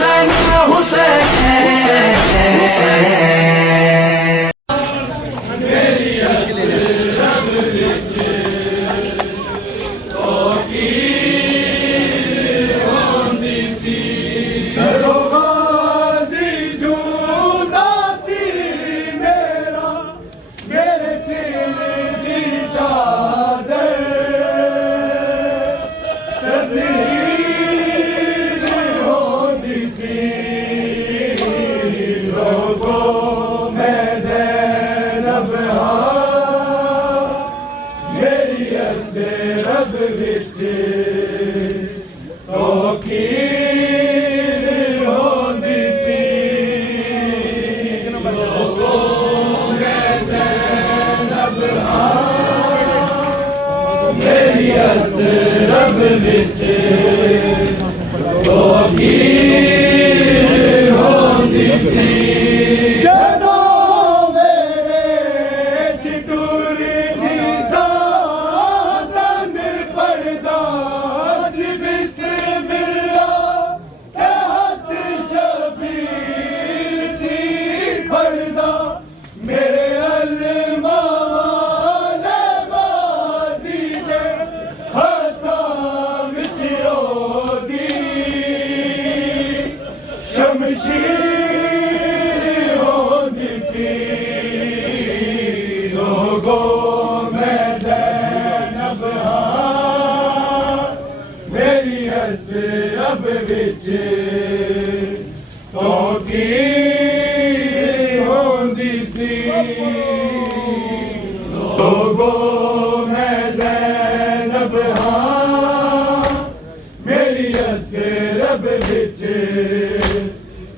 हुसैन हुसैन रब विच तौकीर होंदी सी मैं ज़ैनब मेरी रब विच तौकीर होंदी सी रब विच तौकीर होंदी सी लोगो मैं ज़ैनब हां मेरी रब विच तौकीर होंदी सी लोगो मैं ज़ैनब हां मेरी रब विच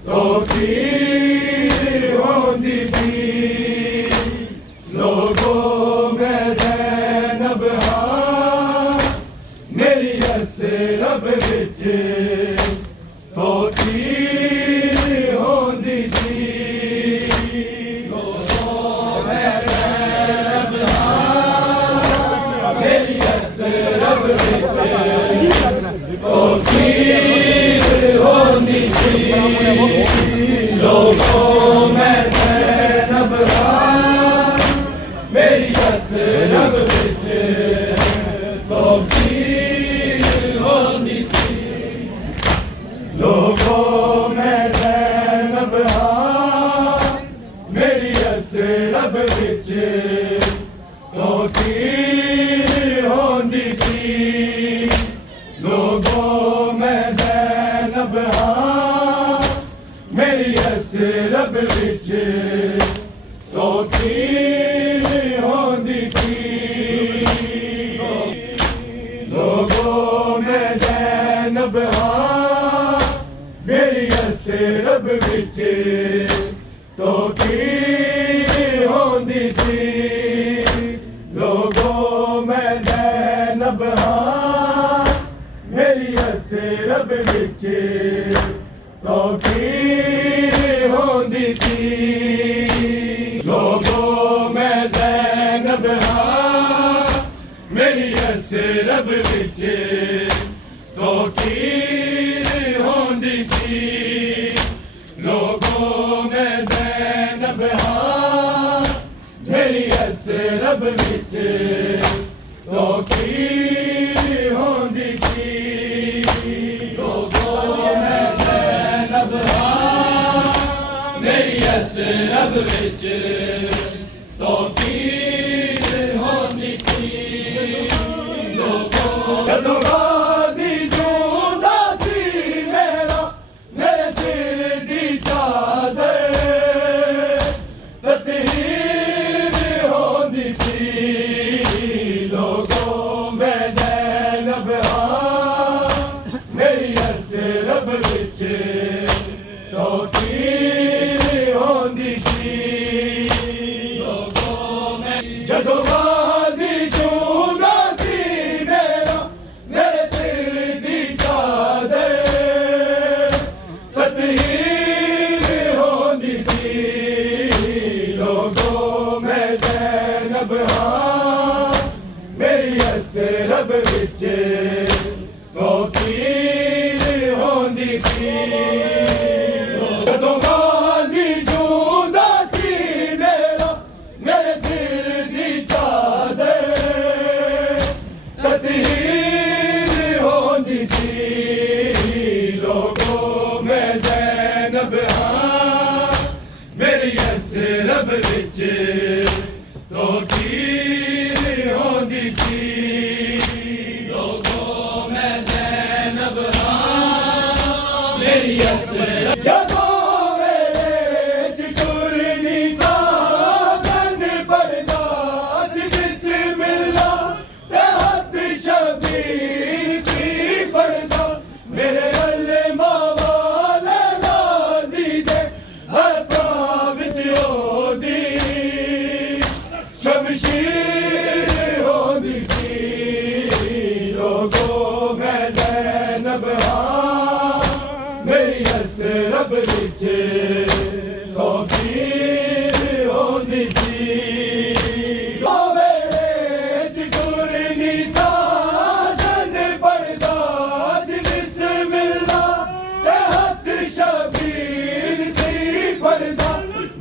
तौकीर होंदी सी लोगो मैं ज़ैनब हां मेरी रब विच तौकीर होंदी सी लोगो मैं ज़ैनब हां मेरी रब विच तौकीर होंदी सी लोगो मैं ज़ैनब हां मेरी रब विच तौकीर होंदी सी लोगो मैं ज़ैनब हां मेरी रब विच तौकीर होंदी सी लोगो मैं ज़ैनब हां मेरी रब विच तौकीर होंदी सी लोगो मैं ज़ैनब हां मेरी रब विच तौकीर होंदी सी लोगो मैं ज़ैनब हां मेरी रब विच तौकीर होंदी सी लोगो मैं ज़ैनब हां मेरी रब विच तौकीर होंदी सी लोगो मैं ज़ैनब हां मेरी रब विच तौकीर होंदी सी जदों गाज़ी जूंदा सी मेरा मेरे सिर दी चादर तत्हीर होंदी सी लोगो मैं ज़ैनब हां मेरी रब विच तौकीर होंदी सी लोगो मैं जदों गाज़ी जूंदा सी मेरा मेरे सिर दी चादर तत्हीर होंदी सी लोगो मैं ज़ैनब हां मेरी रब विच तौकीर होंदी सी मेरी असरत जदों मेरे चिटुरनी साजन पड़दा सी बिस्मिल्लाह ते हथ शबीर सी पड़दा मेरे अल्लामा वाले नाज़ी दे हथां विच ओदी शमशीर होंदी सी लोगों मैं ज़ैनब हां मेरी असरत विच तौकीर होंदी सी ओ मेरे चिटुरनी साजन पड़दा सी बिस्मिल्लाह ते हथ शबीर सी पड़दा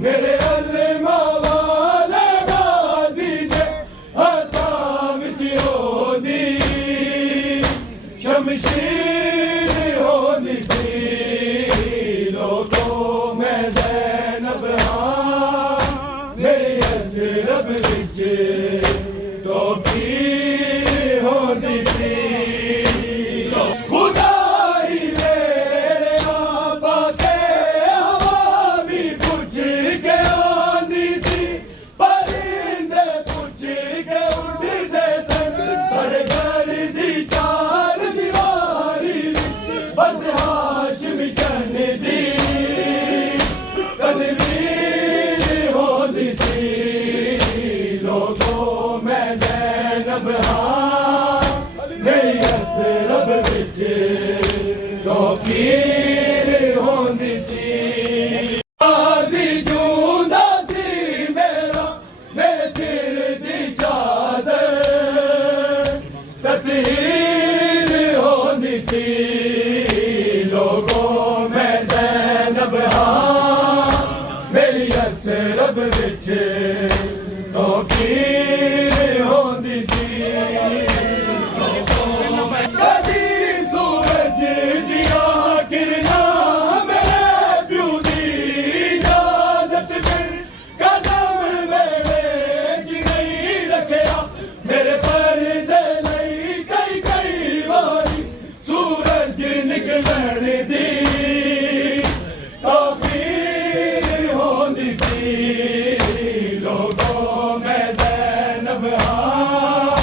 मेरे अल्लामा वाले नाज़ी दे हथां विच ओदी शमशीर होंदी सी लोगों मैं ज़ैनब हां मेरी असरत विच तौकीर होंदी सी खुदाई मेरे आपा से हवा भी पुछ के आंदी सी परिंदे पुछ के उड़दे सन साढ़े घर दी चार दीवारी विच बस हाशमी चन दी तनवीर होंदी सी लोगों मैं ज़ैनब हां मेरी असरत विच तौकीर होंदी सी आज़ी जूंदा सी मेरा मेरे सिर दी चादर ततहीर होंदी सी लोगों मैं ज़ैनब हां मेरी असरत विच तौकीर होंदी सी कदी सूरज दिया किरणां मेरे प्यू दी इजाजत बिन कदम मेरे च नहीं रखिया मेरे पर्दे लई कई वारी सूरज निकलण दी तौकीर होंदी सी लोगों मैं ज़ैनब हां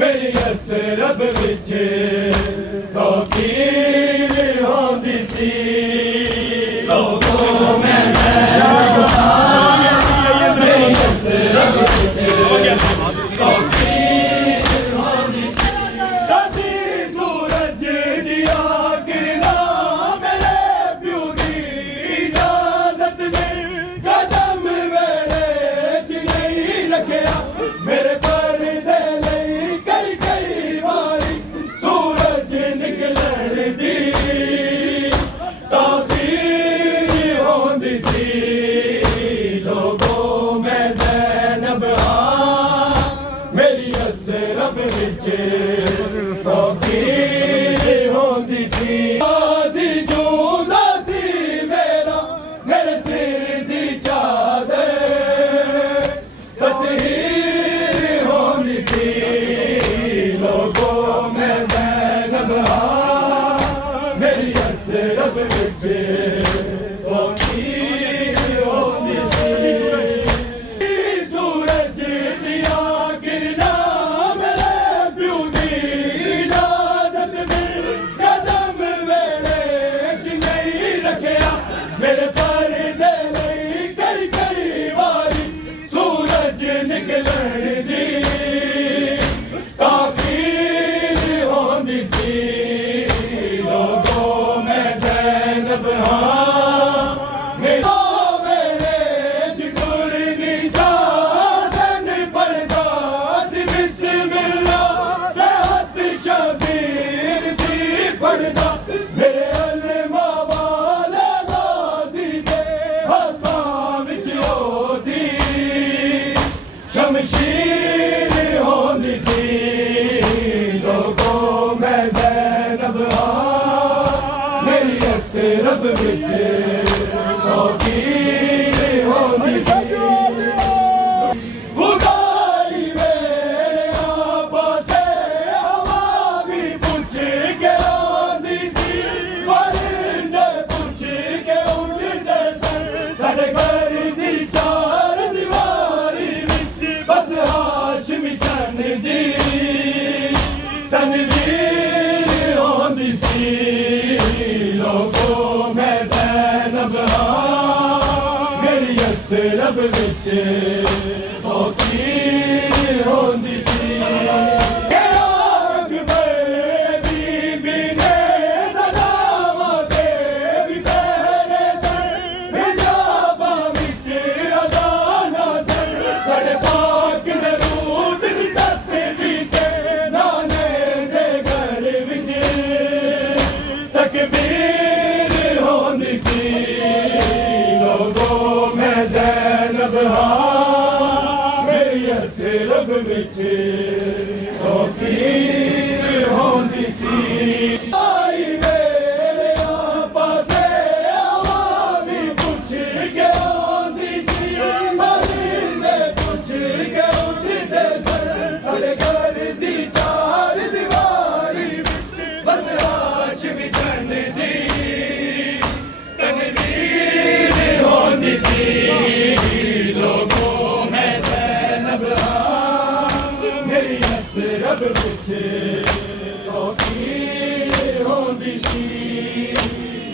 मेरी असरत विच तौकीर होंदी सी लोगों मैं ज़ैनब हां मेरी असरत विच तौकीर होंदी सी कदी सूरज दिया किरणां मेरे प्यू दी इजाजत बिन कदम मेरे च नहीं रखिया मेरे पर्दे लई कई वारी सूरज निकलण दी तौकीर होंदी सी लोगों मैं ज़ैनब हां मेरी असरत विच तौकीर होंदी सी आज़ी जूंदा सी मेरा मेरे सिर दी चादर ततहीर होंदी सी लोगों मैं ज़ैनब हां मेरी असरत विच तौकीर होंदी सी सूरज दिया किरणां मेरे प्यू दी इजाजत बिन कदम मेरे च नहीं रखिया मेरे पर्दे लई कई वारी सूरज निकलण दी तौकीर होंदी सी लोगों मैं ज़ैनब हां मेरे चिटुरनी साजन पड़दा सी बिस्मिल्लाह ते हथ शबीर सी पड़दा मेरे अल्लामा वाले नाज़ी दे हथां विच ओदी शमशीर होंदी सी लोगों मैं ज़ैनब हां मेरी असरत विच तौकीर होंदी सी खुदाई मेरे आपा से हवा भी पुछ के आंदी सी परिंदे पुछ ਜ਼ੈਨਬ ਵਿੱਚ ਫਕੀਰ ਹੁੰਦੀ ਸੀ रब विच फकीर होंदी सी आई मेरे पासे आवामी पुछ के आंदी सी मदीने पुछ के उड़दे सर साडे घर दी चार दीवारी विच बस हाशमी चंद दी तकदीर होंदी सी लोगों में ज़ैनब रब विच फकीर होंदी सी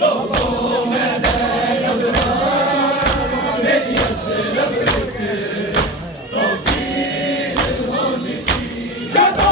लोगों में ज़ैनब मेरी रब विच फकीर होंदी सी।